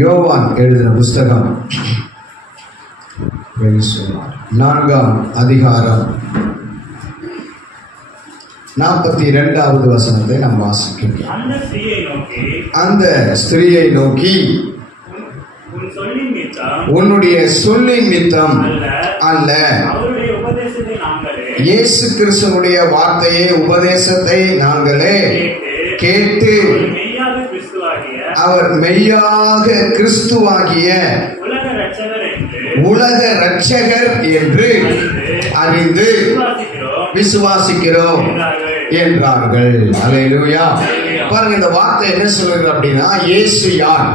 யோவான் எழுதின புஸ்தகம் 4ஆம் அதிகாரம் 42வது வசனத்தை நாம் வாசிக்கிறோம். அந்த ஸ்திரீயை நோக்கி, உன்னுடைய சொல்லின் மித்தம் அல்ல, இயேசு கிறிஸ்துவுடைய வார்த்தையை உபதேசத்தை நாங்களே கேட்டு அவர் மெய்யாக கிறிஸ்துவாகிய உலக இரட்சகர் என்று அறிந்து விசுவாசிக்கிறோம் என்றார்கள். அல்லேலூயா. பாருங்க, இந்த வார்த்தை என்ன சொல்லுங்க அப்படின்னா, இயேசு யார்,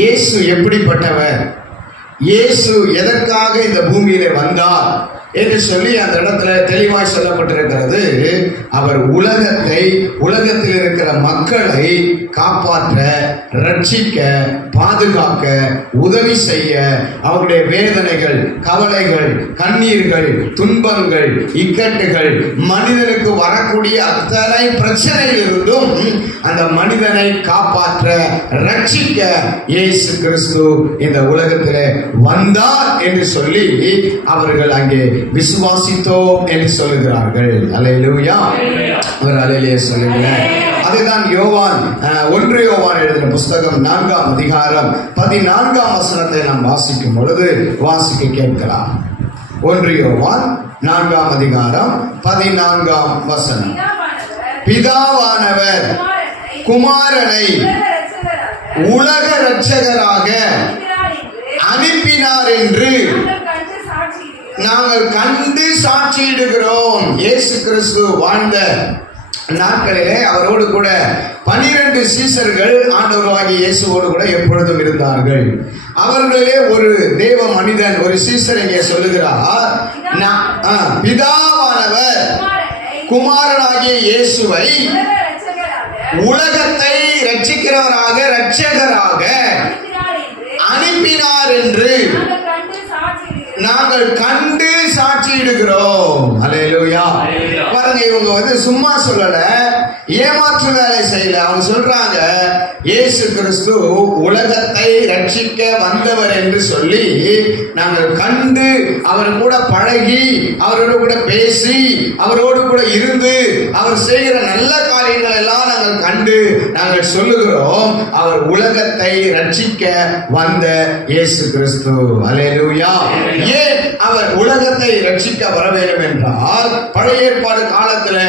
இயேசு எப்படிப்பட்டவர், இயேசு எதற்காக இந்த பூமியிலே வந்தார் என்று சொல்லி அந்த இடத்துல தெளிவாய் சொல்லப்பட்டிருக்கிறது. அவர் உலகத்தில் இருக்கிற மக்களை காப்பாற்ற, ரட்சிக்க, பாதுகாக்க, உதவி செய்ய, அவருடைய வேதனைகள், கவலைகள், கண்ணீர்கள், துன்பங்கள், இக்கட்டுகள், மனிதனுக்கு வரக்கூடிய அத்தனை பிரச்சனையிலிருந்தும் அந்த மனிதனை காப்பாற்ற, ரட்சிக்க இயேசு கிறிஸ்து இந்த உலகத்தில் வந்தார் என்று சொல்லி அவர்கள் அங்கே விசுவாசித்தோம் என்று சொல்லுகிறார்கள். அல்லேலூயா. ஒரு அல்லேலூயா சொல்லுங்க. அதுதான் யோவான் 1 யோவான் எழுதின புஸ்தகம் 4ஆம் அதிகாரம் 14ஆம் வசனத்தை நாம் வாசிக்கும் பொழுது வாசிக்க கேட்கலாம். 1 யோவான் 4ஆம் அதிகாரம் 14ஆம் வசனம். பிதாவானவர் குமாரனை உலக இரட்சகராக அனுப்பினார் என்று நாங்கள் கண்டு சாட்சியிடுகிறோம். இயேசு கிறிஸ்து வாழ்ந்த நாட்களிலே அவரோடு கூட 12 சீசர்கள் ஆண்டவராகிய இயேசுவோடு கூட எப்பொழுதும் இருந்தார்கள். அவர்களிலே ஒரு தேவ மனிதன், ஒரு சீசர் இங்கே சொல்லுகிறார், பிதாவானவர் குமாரனாகிய இயேசுவை உலகத்தை ரட்சிக்கிறவராக, இரட்சகராக அனுப்பினார் என்று நாங்கள் கண்டு சாட்சியிடுகிறோம். அல்லேலூயா. பாருங்க, இவங்க சும்மா சொல்லல, ஏமாற்று வேலை செய்யல. அவங்க சொல்றாங்க, இயேசு கிறிஸ்து உலகத்தை ரட்சிக்க வந்தவர் என்று சொல்லி நாங்கள் கண்டு, அவர் கூட பழகி, அவரோடு கூட பேசி, அவரோடு கூட இருந்து, அவர் செய்கிற நல்ல காரியங்கள் எல்லாம் நாங்கள் கண்டு நாங்கள் சொல்லுகிறோம், அவர் உலகத்தை ரட்சிக்க வந்த இயேசு கிறிஸ்து. அல்லேலூயா. ஏன் அவர் உலகத்தை ரட்சிக்க வர வேண்டும் என்றால், பழைய ஏற்பாடு காலத்தில்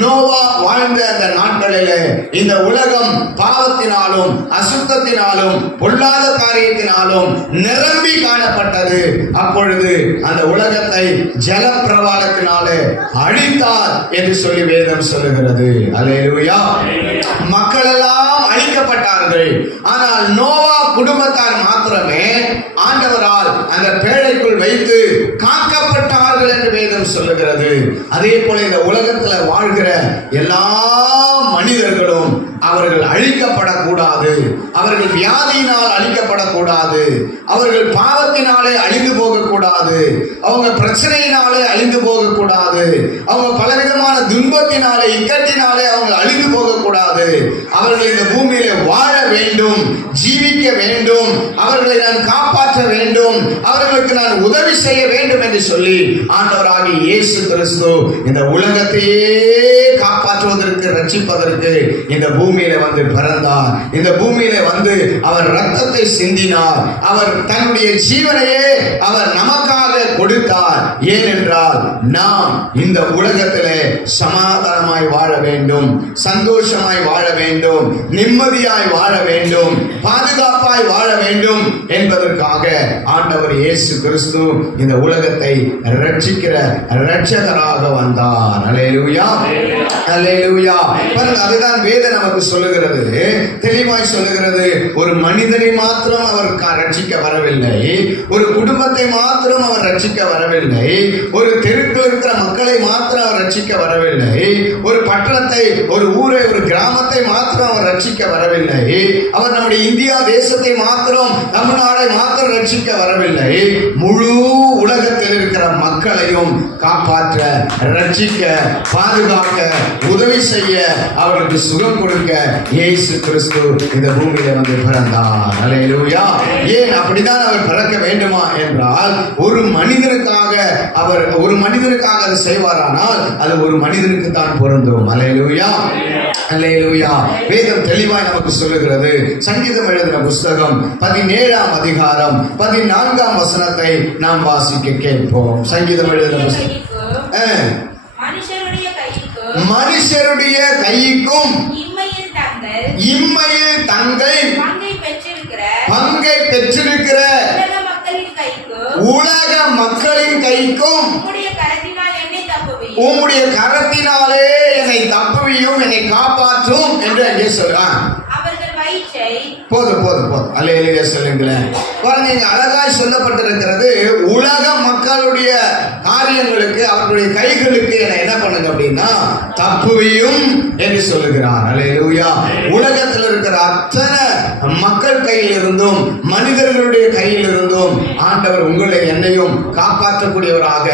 நோவா வாழ்ந்த அந்த நாட்களிலே இந்த உலகம் பாவத்தினாலும், அசுத்தத்தினாலும், பொல்லாத காரியத்தினாலும் நிரம்பி காணப்பட்டது. அப்பொழுது அந்த உலகத்தை ஜலப்பிரவாகத்தினாலே அழித்தார் என்று சொல்லி வேதம் சொல்லுகிறது. அல்லேலூயா. மக்கள் எல்லாம் அழிக்கப்பட்டார்கள். ஆனால் நோவா குடும்பத்தார் மாத்திரமே ஆண்டவரால் அந்த பேழைக்குள் வைத்து காக்கப்பட்டார்கள் என்று வேதம் சொல்லுகிறது. அதே போல இந்த உலகத்தில் வாழ்கிற எல்லா மனிதர்களும் அவர்கள் அழிக்கப்படக்கூடாது, அவர்கள் வியாதியினால் அழிக்கப்படக்கூடாது, அவர்கள் பாவத்தினாலே அழிந்து போகக்கூடாது, அவங்க பிரச்சனையினாலே அழிந்து போகக்கூடாது, அவங்க பலவிதமான துன்பத்தினாலே, இக்கட்டினாலே அவங்க அழிந்து போகக்கூடாது. அவர்கள் இந்த பூமியிலே வாழ வேண்டும், ஜீவிக்க வேண்டும், அவர்களை நான் காப்பாற்ற வேண்டும், அவர்களுக்கு நான் உதவி செய்ய வேண்டும் என்று சொல்லி ஆண்டவராகிய இயேசு கிறிஸ்து இந்த உலகத்தையே காப்பாற்றுவதற்கு, ரட்சிப்பதற்கு இந்த பூமியில வந்து பிறந்தார். இந்த பூமியில வந்து அவர் ரத்தத்தை சிந்தினார். அவர் தன்னுடைய ஜீவனையே அவர் நமக்காக கொடுத்தார். ஏனென்றால் நாம் இந்த உலகத்திலே சமாதானமாய் வாழ வேண்டும், சந்தோஷமாய் வாழ வேண்டும், நிம்மதியாய் வாழ வேண்டும், பாதுகாப்பாய் வாழ வேண்டும் என்பதற்காக ஆண்டவர் இயேசு கிறிஸ்து இந்த உலகத்தை ரட்சிக்கிற இரட்சகராக வந்தார். அல்லேலூயா. அல்லேலூயா. அதுதான் வேதம் நமக்கு சொல்லுகிறது, தெளிவாய் சொல்லுகிறது. ஒரு மனிதனை மாத்திரம் அவர் ரட்சிக்க வரவில்லை, ஒரு குடும்பத்தை மாத்திரம் அவர் ரட்சிக்க வரவில்லை, வரவில்லை. ஒரு தெருக்கள் இருக்கிற மக்களை மாத்திரம் அவர் ரட்சிக்க வரவில்லை. ஒரு பட்டணத்தை, ஒரு ஊரை, ஒரு கிராமத்தை மாத்திரம் அவர் ரட்சிக்க வரவில்லை. அவர் நம்முடைய இந்தியா தேசத்தை மாத்திரம், தமிழ்நாடை மாத்திரம் ரட்சிக்க வரவில்லை. முழு உலகத்தில் இருக்கிற மக்களையும் காப்பாற்ற, ரட்சிக்க, பாதுகாக்க, உதவி செய்ய, அவர்களுக்கு சுகம் கொடுக்க இயேசு கிறிஸ்து இந்த பூமியில வந்து பிறந்தார். அல்லேலூயா. ஏன் அப்படிதான் அவர் பிறக்க வேண்டுமா என்றால், ஒரு மனிதனுக்காக அதை செய்வாரானால் அது ஒரு மனிதனுக்கு தான் பொருந்தும். அல்லேலூயா, அல்லேலூயா. வேதம் தெளிவாய் நமக்கு சொல்லுகிறது. சங்கீதம் எழுதின புஸ்தகம் 17ஆம் அதிகாரம் 14ஆம் வசனத்தை நாம் வாசிக்க கேட்போம். சங்கீதம் எழுதின புஸ்தகம் மனுஷருடைய கைக்கும் இம்மையில் தங்கள் பங்கை பெற்றிருக்கிற உலக மக்களின் கைக்கும் உம்முடைய கரத்தினாலே என்னை தப்புவியும், என்னை காப்பாற்றும் என்று அங்கே சொல்றான். போதும் போதும் போதும். அல்லேலூயா சொல்லுங்களேன். பாருங்க, இங்க அழகாய் சொல்லப்பட்டிருக்கிறது. உலக மக்களுடைய காரியங்களுக்கு, அவர்களுடைய கைகளுக்கு என்ன பண்ணுங்க அப்படின்னா தப்புவியும் என்று சொல்லுகிறார். அல்லேலூயா. உலகத்தில் இருக்கிற அத்தனை மக்கள் கையில் இருந்தும், மனிதர்களுடைய கையில் இருந்தும் ஆண்டவர் உங்களை என்னையும் காப்பாற்றக்கூடியவராக,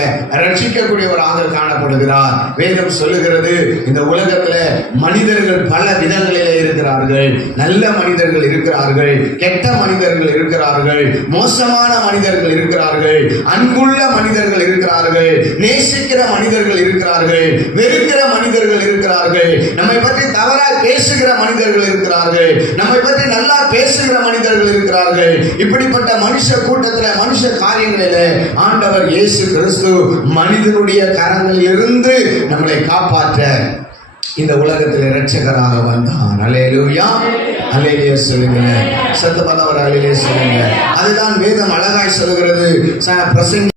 ரட்சிக்கக்கூடியவராக காணப்படுகிறார். வேதம் சொல்லுகிறது, இந்த உலகத்துல மனிதர்கள் பல விதங்களிலே இருக்கிறார்கள். நல்ல மனிதர்கள் இருக்கிறார்கள், கெட்ட மனிதர்கள் இருக்கிறார்கள், மோசமான மனிதர்கள் இருக்கிறார்கள், அன்புள்ள மனிதர்கள் இருக்கிறார்கள், நேசிக்கிற மனிதர்கள் இருக்கிறார்கள், வெறுக்கிற மனிதர்கள் இருக்கிறார்கள், நம்மை பற்றி தவறாக பேசுகிற மனிதர்கள் இருக்கிறார்கள், நம்மை பற்றி நல்லா பேசுகிற மனிதர்கள் இருக்கிறார்கள். இப்படிப்பட்ட மனுஷ கூட்டத்தில், மனுஷ காரியங்களிலே ஆண்டவர் இயேசு கிறிஸ்து மனிதனுடைய கரங்களிலிருந்து நம்மளை காப்பாற்ற இந்த உலகத்தில் இரட்சகராக வந்தான். அல்லேலூயா, அல்லேலூயா சொல்லுங்க. சத்தமாக ஒரு அல்லேலூயா சொல்லுங்க. அதுதான் வேதம் அழகாய் சொல்லுகிறது. பிரசங்கி